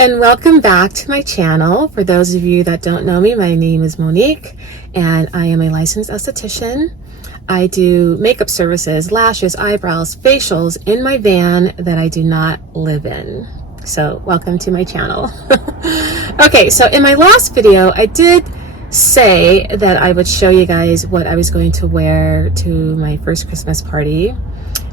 and welcome back to my channel. For those of you that don't know me, my name is Monique and I am a licensed esthetician. I do makeup services, lashes, eyebrows, facials in my van that I do not live in. So welcome to my channel. Okay, so in my last video, I did say that I would show you guys what I was going to wear to my first Christmas party.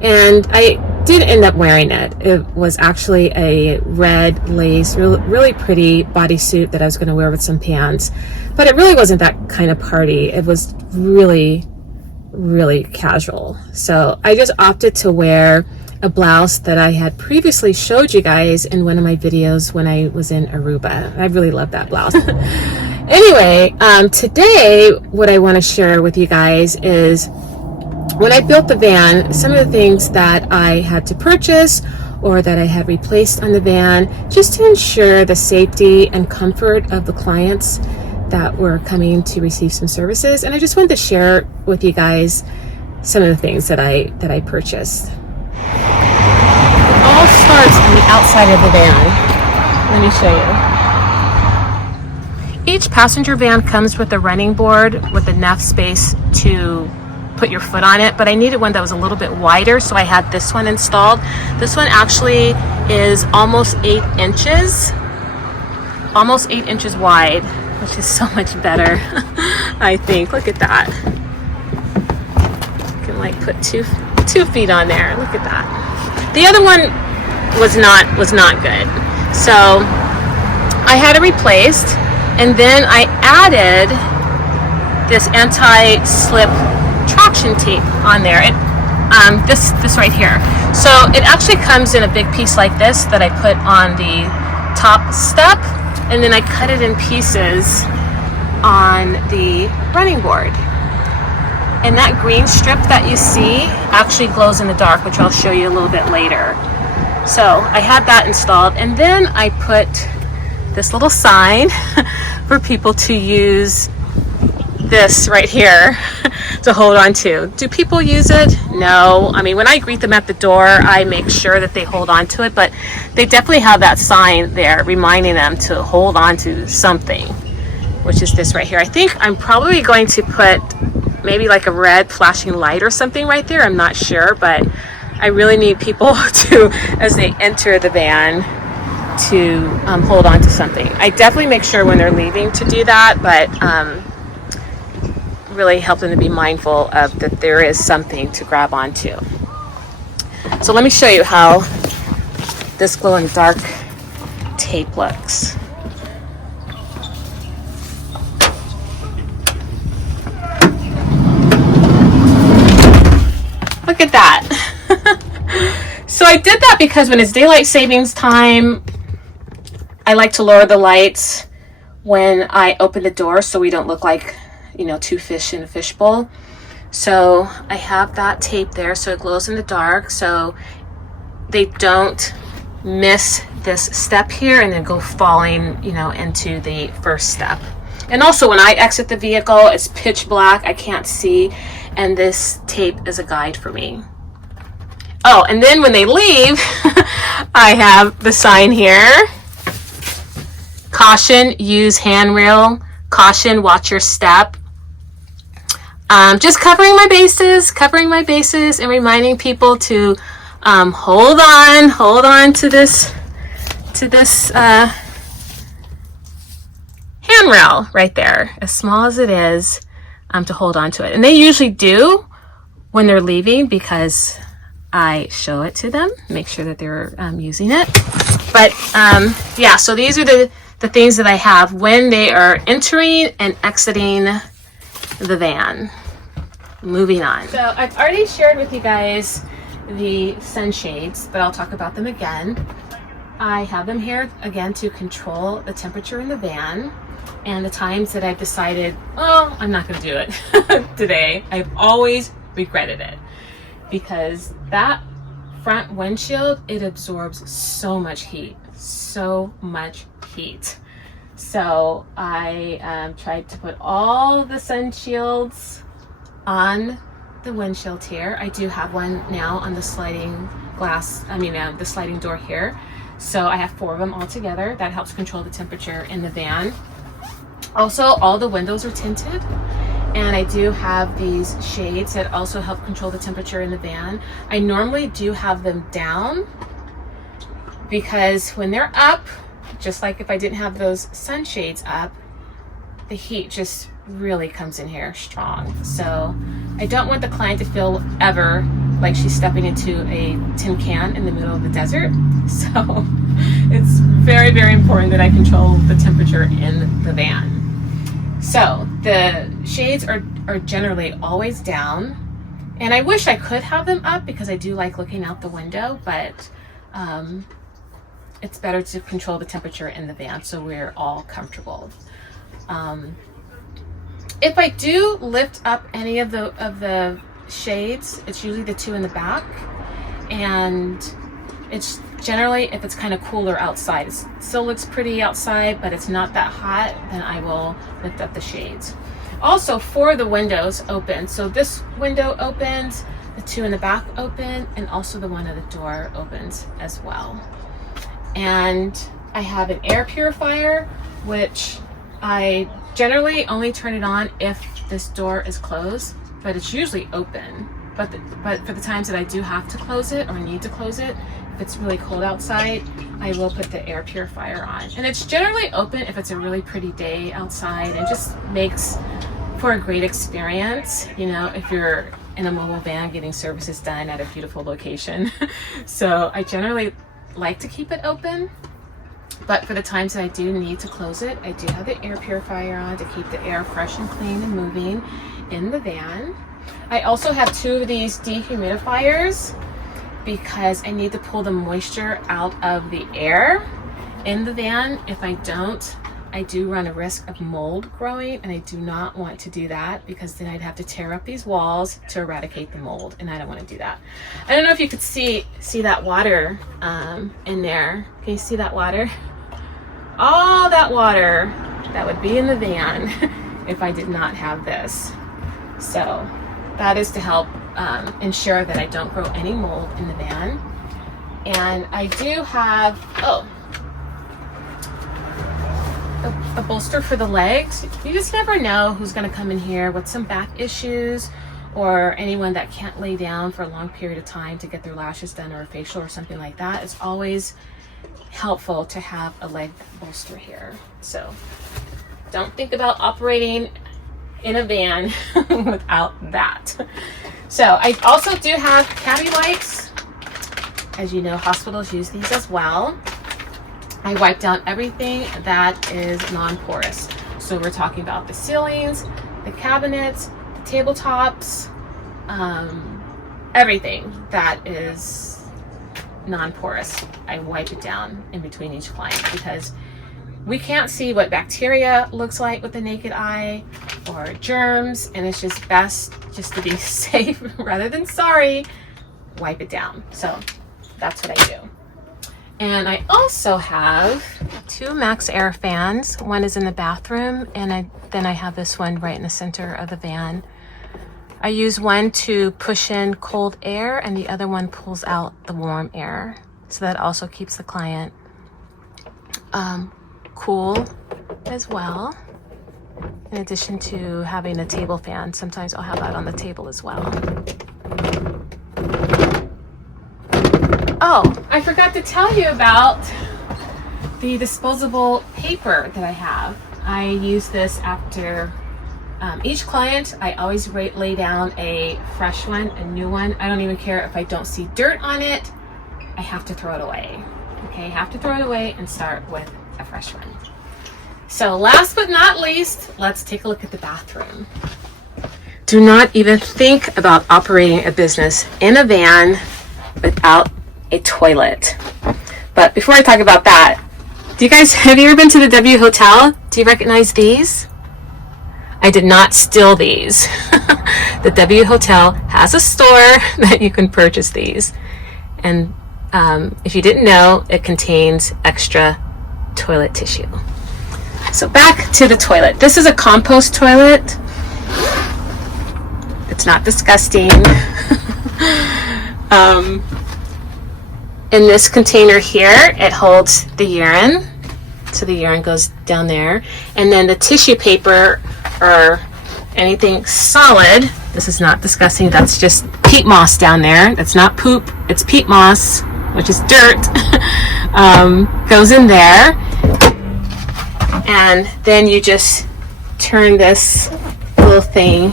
And I did end up wearing it. It was actually a red lace, really pretty bodysuit that I was going to wear with some pants. But it really wasn't that kind of party. It was really casual. So I just opted to wear a blouse that I had previously showed you guys in one of my videos when I was in Aruba. I really love that blouse. Anyway, today what I want to share with you guys is when I built the van, some of the things that I had to purchase or that I had replaced on the van, just to ensure the safety and comfort of the clients that were coming to receive some services. And I just wanted to share with you guys some of the things that I purchased. It all starts on the outside of the van. Let me show you. Each passenger van comes with a running board with enough space to put your foot on it, but I needed one that was a little bit wider, so I had this one installed. This one actually is almost 8 inches wide, which is so much better. I think. Look at that. You can like put two feet on there. Look at that. The other one was not good, so I had it replaced, and then I added this anti-slip traction tape on there. This right here. So it actually comes in a big piece like this that I put on the top step, and then I cut it in pieces on the running board. And that green strip that you see actually glows in the dark, which I'll show you a little bit later. So I had that installed, and then I put this little sign for people to use this right here to hold on to. Do people use it? No. I mean, when I greet them at the door, I make sure that they hold on to it, but they definitely have that sign there reminding them to hold on to something, which is this right here. I think I'm probably going to put maybe like a red flashing light or something right there. I'm not sure, but I really need people to, as they enter the van, to hold on to something. I definitely make sure when they're leaving to do that, but really help them to be mindful of that there is something to grab onto. So let me show you how this glow in the dark tape looks. Look at that. So I did that because when it's daylight savings time, I like to lower the lights when I open the door so we don't look like, you know, two fish in a fishbowl. So I have that tape there so it glows in the dark so they don't miss this step here and then go falling, you know, into the first step. And also when I exit the vehicle, it's pitch black, I can't see, and this tape is a guide for me. Oh, and then when they leave, I have the sign here. Caution, use handrail. Caution, watch your step. Just covering my bases and reminding people to hold on to this handrail right there, as small as it is, to hold on to it. And they usually do when they're leaving because I show it to them, make sure that they're using it. But yeah, so these are the things that I have when they are entering and exiting the van. Moving on. So I've already shared with you guys the sunshades, but I'll talk about them again. I have them here again to control the temperature in the van, and the times that I've decided, oh, I'm not going to do it today, I've always regretted it, because that front windshield, it absorbs so much heat. So I tried to put all the sun shields on the windshield here. I do have one now on the sliding glass, the sliding door here. So I have 4 of them all together. That helps control the temperature in the van. Also, all the windows are tinted, and I do have these shades that also help control the temperature in the van. I normally do have them down because when they're up, just like if I didn't have those sunshades up, the heat just really comes in here strong. So I don't want the client to feel ever like she's stepping into a tin can in the middle of the desert. So it's very, very important that I control the temperature in the van. So the shades are generally always down, and I wish I could have them up because I do like looking out the window, but it's better to control the temperature in the van so we're all comfortable. If I do lift up any of the shades, it's usually the 2 in the back, and it's generally if it's kind of cooler outside. It still looks pretty outside, but it's not that hot, then I will lift up the shades. Also, 4 of the windows open. So this window opens, the 2 in the back open, and also the one at the door opens as well. And I have an air purifier, which I generally only turn it on if this door is closed, but it's usually open. But for the times that I do have to close it or need to close it, if it's really cold outside, I will put the air purifier on. And it's generally open if it's a really pretty day outside, and just makes for a great experience, you know, if you're in a mobile van getting services done at a beautiful location. So I generally like to keep it open, but for the times that I do need to close it, I do have the air purifier on to keep the air fresh and clean and moving in the van. I also have 2 of these dehumidifiers because I need to pull the moisture out of the air in the van. If I don't, I do run a risk of mold growing, and I do not want to do that because then I'd have to tear up these walls to eradicate the mold, and I don't want to do that. I don't know if you could see that water in there. Can you see that water? All that water that would be in the van if I did not have this. So that is to help ensure that I don't grow any mold in the van. And I do have, a bolster for the legs. You just never know who's going to come in here with some back issues, or anyone that can't lay down for a long period of time to get their lashes done or a facial or something like that. It's always helpful to have a leg bolster here. So don't think about operating in a van without that. So I also do have cavity wipes. As you know, hospitals use these as well. I wipe down everything that is non-porous. So we're talking about the ceilings, the cabinets, the tabletops, everything that is non-porous. I wipe it down in between each client because we can't see what bacteria looks like with the naked eye or germs, and it's just best just to be safe rather than sorry, wipe it down. So that's what I do. And I also have 2 Max Air fans. One is in the bathroom, and then I have this one right in the center of the van. I use one to push in cold air, and the other one pulls out the warm air. So that also keeps the client cool as well. In addition to having a table fan, sometimes I'll have that on the table as well. Oh, I forgot to tell you about the disposable paper that I have. I use this after each client. I always lay down a fresh one, a new one. I don't even care if I don't see dirt on it. I have to throw it away. Okay, I have to throw it away and start with a fresh one. So last but not least, let's take a look at the bathroom. Do not even think about operating a business in a van without a toilet. But before I talk about that, have you ever been to the W Hotel? Do you recognize these? I did not steal these. The W Hotel has a store that you can purchase these. And if you didn't know, it contains extra toilet tissue. So back to the toilet. This is a compost toilet. It's not disgusting. in this container here, it holds the urine. So the urine goes down there. And then the tissue paper or anything solid, this is not disgusting, that's just peat moss down there. That's not poop, it's peat moss, which is dirt, goes in there. And then you just turn this little thing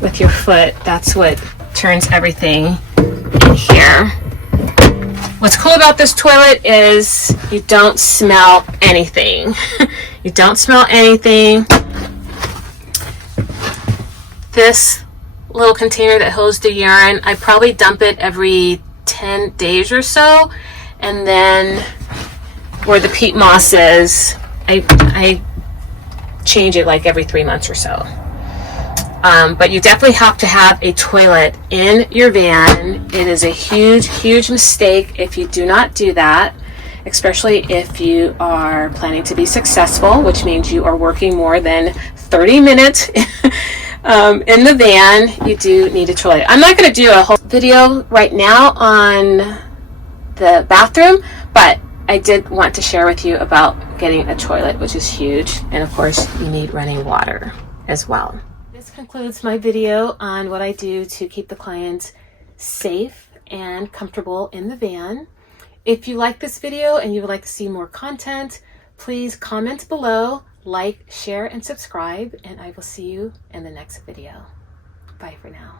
with your foot. That's what turns everything in here. What's cool about this toilet is you don't smell anything. You don't smell anything. This little container that holds the urine, I probably dump it every 10 days or so. And then where the peat moss is, I change it like every 3 months or so. But you definitely have to have a toilet in your van. It is a huge, huge mistake if you do not do that, especially if you are planning to be successful, which means you are working more than 30 minutes in the van. You do need a toilet. I'm not going to do a whole video right now on the bathroom, but I did want to share with you about getting a toilet, which is huge. And of course, you need running water as well. This concludes my video on what I do to keep the clients safe and comfortable in the van. If you like this video and you would like to see more content, please comment below, like, share, and subscribe, and I will see you in the next video. Bye for now.